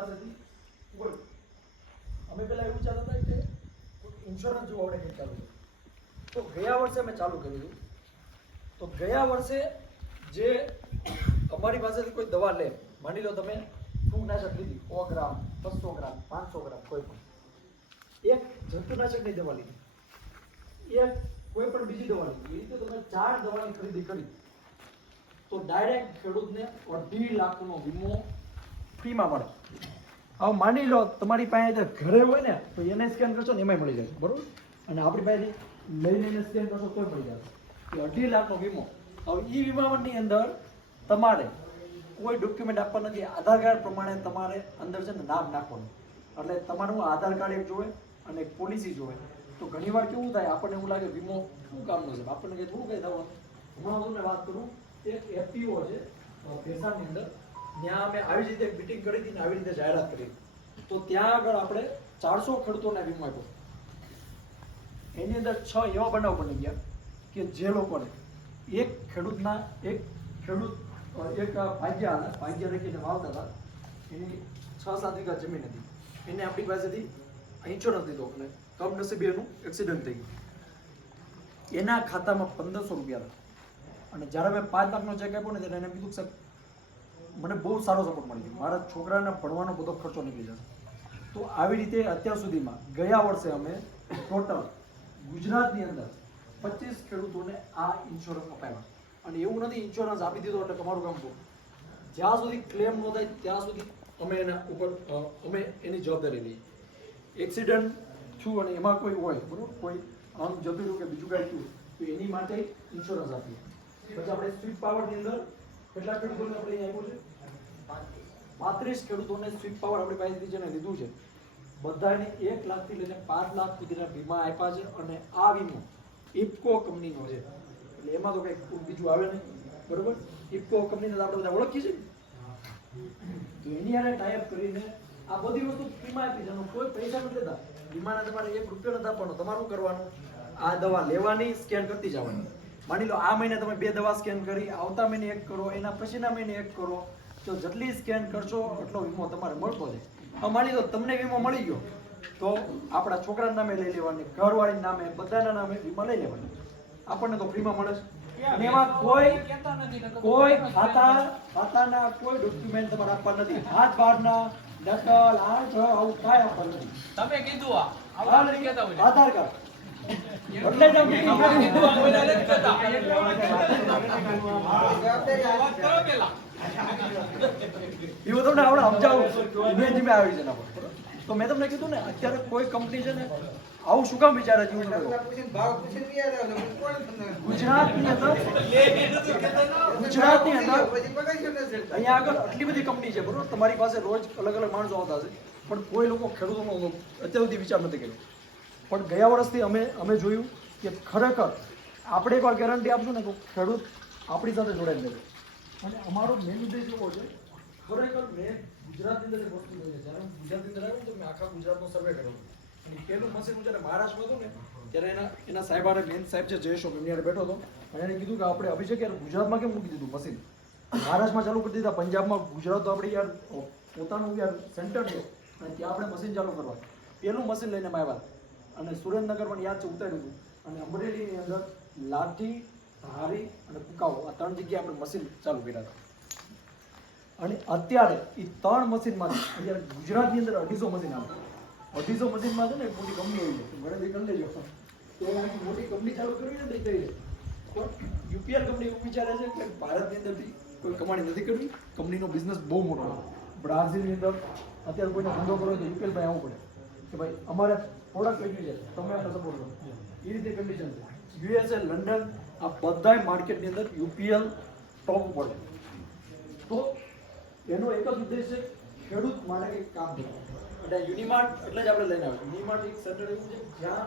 પાસેથી બોલ. અમે પહેલાં એવું ચાલુ હતા કે ઇન્સ્યોરન્સ જોવા આપણે કંઈક ચાલુ. કર્યું. તો ગયા વર્ષે અમે ચાલુ કર્યું. તો ગયા વર્ષે જે અમારી પાસેથી કોઈ દવા લે, માની લો તમે ફૂગનાશક લીધી, સો ગ્રામ, બસો ગ્રામ, પાંચસો ગ્રામ, કોઈ પણ. એક જંતુનાશકની દવા લીધી. એક કોઈ પણ બીજી દવા લીધી. એ રીતે તમે ચાર દવાની ખરીદી કરી. તો ડાયરેક્ટ ખેડૂતને અઢી લાખનો વીમો ફ્રીમાં મળે. હવે માની લો, તમારી પાસે ઘરે હોય ને, તો એને સ્કેન કરશો ને એમાંય મળી જશે, બરોબર? અને આપણી પાસેથી લઈને એને સ્કેન કરશો તો મળી જશે. અઢી લાખનો વીમો. હવે એ વીમાની અંદર તમારે કોઈ ડોક્યુમેન્ટ આપવા નથી. આધાર કાર્ડ પ્રમાણે તમારે અંદર છે ને નામ નાખવાનું. એટલે તમારું આધાર કાર્ડ એક જોવે અને એક પોલિસી જોવે તો ઘણીવાર કેવું થાય, આપણને એવું લાગે વીમો શું કામનો છે? આપણને કંઈ થોડું કંઈ થવાનું. હું તમને વાત કરું, એક એફપીઓ છે ભેસાની અંદર. ત્યાં અમે આવી રીતે મિટિંગ કરી હતી ને આવી રીતે જાહેરાત કરી તો ત્યાં આગળ આપણે ચારસો ખેડૂતોને વીમો આપ્યો. એની અંદર છ એવા બનાવ બની ગયા કે જે લોકોને એક ખેડૂતના એક ખેડૂત એક ભાગ્યા હતા ભાગ્યા રાખીને વાવતા હતા. એની છ સાત વીઘા જમીન હતી. એને આપણી પાસેથી ઇન્સ્યોરન્સ દીધો અને કમનસીબે એનું એક્સિડન્ટ થઈ ગયું. એના ખાતામાં પંદરસો રૂપિયા હતા. અને જ્યારે મેં પાંચ લાખનો ચેક આપ્યો ને ત્યારે એને કીધું સાહેબ મને બહુ સારો સપોર્ટ મળી ગયો મારા છોકરાના ભણવાનો બધો ખર્ચો નીકળી જશે. તો આવી રીતે અત્યાર સુધીમાં ગયા વર્ષે અમે ટોટલ ગુજરાતની અંદર પચીસ ખેડૂતોને આ ઇન્સ્યોરન્સ અપાવ્યા. અને એવું નથી ઇન્સ્યોરન્સ આપી દીધો એટલે તમારું કામ પૂરું. જ્યાં સુધી ક્લેમ ન થાય ત્યાં સુધી અમે એના ઉપર અમે એની જવાબદારી લઈએ. એક્સિડન્ટ થયું અને એમાં કોઈ હોય, બરાબર? કોઈ આમ જતું કે બીજું કાંઈ થયું, તો એની માટે ઇન્સ્યોરન્સ આપીએ. પછી આપણે સ્વીપ પાવરની અંદર કેટલા ખેડૂતોને આપણે આપ્યું છે? પાંત્રીસ ખેડૂતોને સ્વીપ પાવર આપણી પાસેથી જેને લીધું છે. બધાને એક લાખથી લઈને પાંચ લાખ સુધીના વીમા આપ્યા છે અને આ વીમો ઇફકો કંપનીનો છે. એટલે એમાં તો કંઈક બીજું આવે નહીં. બરોબર? ઇફકો કંપનીને તો આપણે બધા ઓળખીએ છીએ. તો એની હારે ટાઈપ કરીને આ બધી વસ્તુ વીમા આપી છે. કોઈ પૈસા નથી લેતા. વીમાના તમારે એક રૂપિયો નથી આપવાનો. તમારું કરવાનું? આ દવા લેવાની સ્કેન કરતી જવાની. માની લો આ મહિને તમે બે દવા સ્કેન કરી આવતા મહિને એક કરો એના પછીના મહિને એક કરો તો જેટલી સ્કેન કરશો એટલો વીમો તમારે મળતો છે હવે માની લો તમને વીમો મળી ગયો તો આપણા છોકરાના નામે લઈ લેવાની ઘરવાળી નામે બધાના નામે વીમા લઈ લેવાની. આપણને તો ફ્રીમાં મળે છે. એમાં કોઈ કોઈ ખાતા ખાતાના કોઈ ડોક્યુમેન્ટ તમારે આપવા નથી. હાથ બારના નકલ આ આવું કાંઈ આપવાનું નથી. તમે કીધું. આધાર કાર્ડ. એવું તમને આપણે સમજાવું ધીમે આવી છે? તો મેં તમને કીધું ને, અત્યારે કોઈ કંપની છે ને આવું શું કામ વિચારે છે ગુજરાતની અંદર ગુજરાતની અંદર અહીંયા આગળ આટલી બધી કંપની છે બરોબર તમારી પાસે રોજ અલગ અલગ માણસો આવતા હશે, પણ કોઈ લોકો ખેડૂતોનો અત્યાર સુધી વિચાર નથી કર્યો પણ ગયા વર્ષથી અમે અમે જોયું કે ખરેખર આપણે એકવાર ગેરંટી આપશું ને તો ખેડૂત આપણી સાથે જોડાઈ લેશે અને અમારો મેન ઉદ્દેશ એવો છે, ખરેખર મેં ગુજરાતની અંદર એક વસ્તુ જોઈએ જ્યારે હું ગુજરાતની અંદર આવ્યો તો મેં આખા ગુજરાતનો સર્વે કર્યો. અને પહેલું મશીન હું જ્યારે મહારાષ્ટ્રમાં હતો ને, ત્યારે એના એના સાહેબ હારે મેન સાહેબ છે, જયેશો એમની આડે બેઠો હતો. અને એને કીધું કે આપણે અભિષેક યાર ગુજરાતમાં કેમ મૂકી દીધું મશીન મહારાષ્ટ્રમાં ચાલુ કરી દીધા, પંજાબમાં ગુજરાત તો આપણે યાર, પોતાનું યાર સેન્ટર છે. અને ત્યાં આપણે મશીન ચાલુ કરવા. પેલું મશીન લઈને અમે આવ્યા. અને સુરેન્દ્રનગર પણ યાદ છે, ઉતાર્યું હતું. અને અમરેલીની અંદર લાઠી, ધારી અને કુકાઓ, આ ત્રણ જગ્યાએ આપણે મશીન ચાલુ કર્યા હતા. અને અત્યારે એ ત્રણ મશીનમાંથી અત્યારે ગુજરાતની અંદર અઢીસો મશીન આવે અઢીસો મશીનમાં છે ને મોટી કંપની આવી છે ગણતરી કરી લેજો તો આખી મોટી કંપની ચાલુ કરવી ને કરી પણ યુપીઆર કંપની એવું વિચારે છે કે ભારતની અંદરથી કોઈ કમાણી નથી કરવી. કંપનીનો બિઝનેસ બહુ મોટો બ્રાઝિલની અંદર અત્યારે કોઈને ધંધો કરવો તો યુપીએલ ભાઈ આવવું પડે. કે ભાઈ, અમારે પ્રોડક્ટ લખ્યું છે. તમે અમને સપોર્ટ કરો એ રીતે કન્ડિશન છે. યુએસએ લંડન આ બધાય માર્કેટની અંદર યુપીએલ ટોપ છે. તો એનો એક જ ઉદ્દેશ છે ખેડૂત માટે કંઈક કામ કરવું. એટલે યુનિમાર્ટ એટલે જ આપણે લઈને આવ્યું યુનિમાર્ટ એક સેન્ટર એવું છે જ્યાં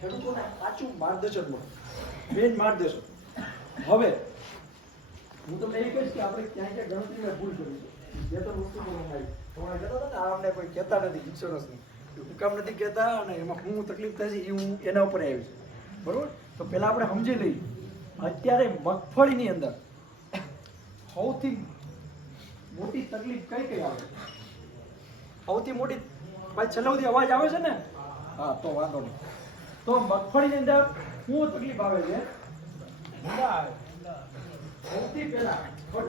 ખેડૂતોને સાચું માર્ગદર્શન મળે. મેન માર્ગદર્શન. હવે, હું તમને એ કહીશ કે આપણે ક્યાં ક્યાં ગણતરીમાં ભૂલ કરી છે. જે તો વસ્તુ મને આવી તમારે કહેતા હતા ને, આ અમને કોઈ કહેતા નથી ઇન્સ્યોરન્સની હું કામ નથી કહેતા અને એમાં હું તકલીફ છે એ હું એના ઉપર આવ્યું છે બરોબર? તો પહેલા આપણે સમજી લઈએ. અત્યારે મગફળીની અંદર સૌથી મોટી તકલીફ કઈ કઈ આવે? સૌથી મોટી ભાઈ છેલ્લા સુધી અવાજ આવે છે ને? હા, તો વાંધો નહીં. તો મગફળીની અંદર શું તકલીફ આવે છે? સૌથી પહેલા